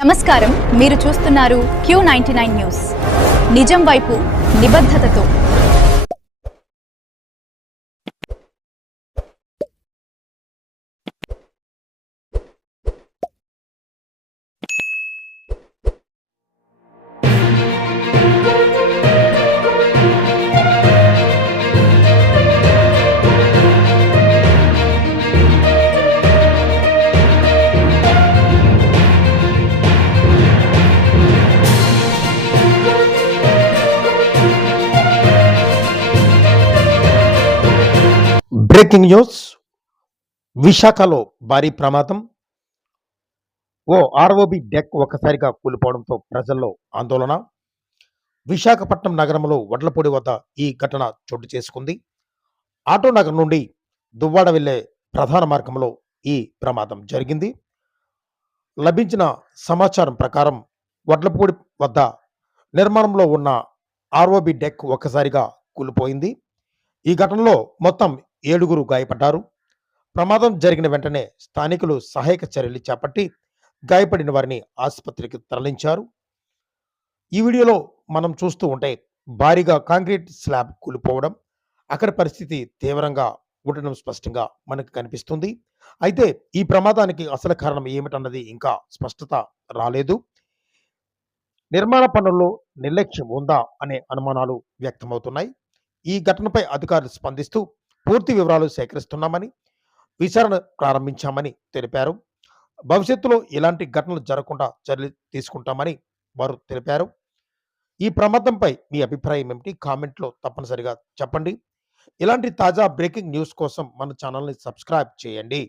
నమస్కారం, మీరు చూస్తున్నారు Q99 న్యూస్. నిజం వైపు నిబద్ధతతో. Breaking news. విశాఖలో భారీ ప్రమాదం. ఓ ఆర్ఓబి డెక్ ఒక్కసారిగా కూలిపోవడంతో ప్రజల్లో ఆందోళన. విశాఖపట్నం నగరంలో వడ్లపూడి వద్ద ఈ ఘటన చోటు చేసుకుంది. ఆటో నగర్ నుండి దువ్వాడ వెళ్లే ప్రధాన మార్గంలో ఈ ప్రమాదం జరిగింది. లభించిన సమాచారం ప్రకారం వడ్లపూడి వద్ద నిర్మాణంలో ఉన్న ఆర్ఓబి డెక్ ఒక్కసారిగా కూలిపోయింది. ఈ ఘటనలో మొత్తం 7 గాయపడ్డారు. ప్రమాదం జరిగిన వెంటనే స్థానికులు సహాయక చర్యలు చేపట్టి గాయపడిన వారిని ఆసుపత్రికి తరలించారు. ఈ వీడియోలో మనం చూస్తూ ఉంటే భారీగా కాంక్రీట్ స్లాబ్ కూలిపోవడం, అక్కడి పరిస్థితి తీవ్రంగా ఉండడం స్పష్టంగా మనకు కనిపిస్తుంది. అయితే ఈ ప్రమాదానికి అసలు కారణం ఏమిటన్నది ఇంకా స్పష్టత రాలేదు. నిర్మాణ పనుల్లో నిర్లక్ష్యం ఉందా అనే అనుమానాలు వ్యక్తమవుతున్నాయి. ఈ ఘటనపై అధికారులు స్పందిస్తూ పూర్తి వివరాలు సేకరిస్తున్నామని, విచారణ ప్రారంభించామని తెలిపారు. భవిష్యత్తులో ఇలాంటి ఘటనలు జరగకుండా చర్యలు తీసుకుంటామని వారు తెలిపారు. ఈ ప్రమాదంపై మీ అభిప్రాయం ఏమిటి? కామెంట్లో తప్పనిసరిగా చెప్పండి. ఇలాంటి తాజా బ్రేకింగ్ న్యూస్ కోసం మన ఛానల్ని సబ్స్క్రైబ్ చేయండి.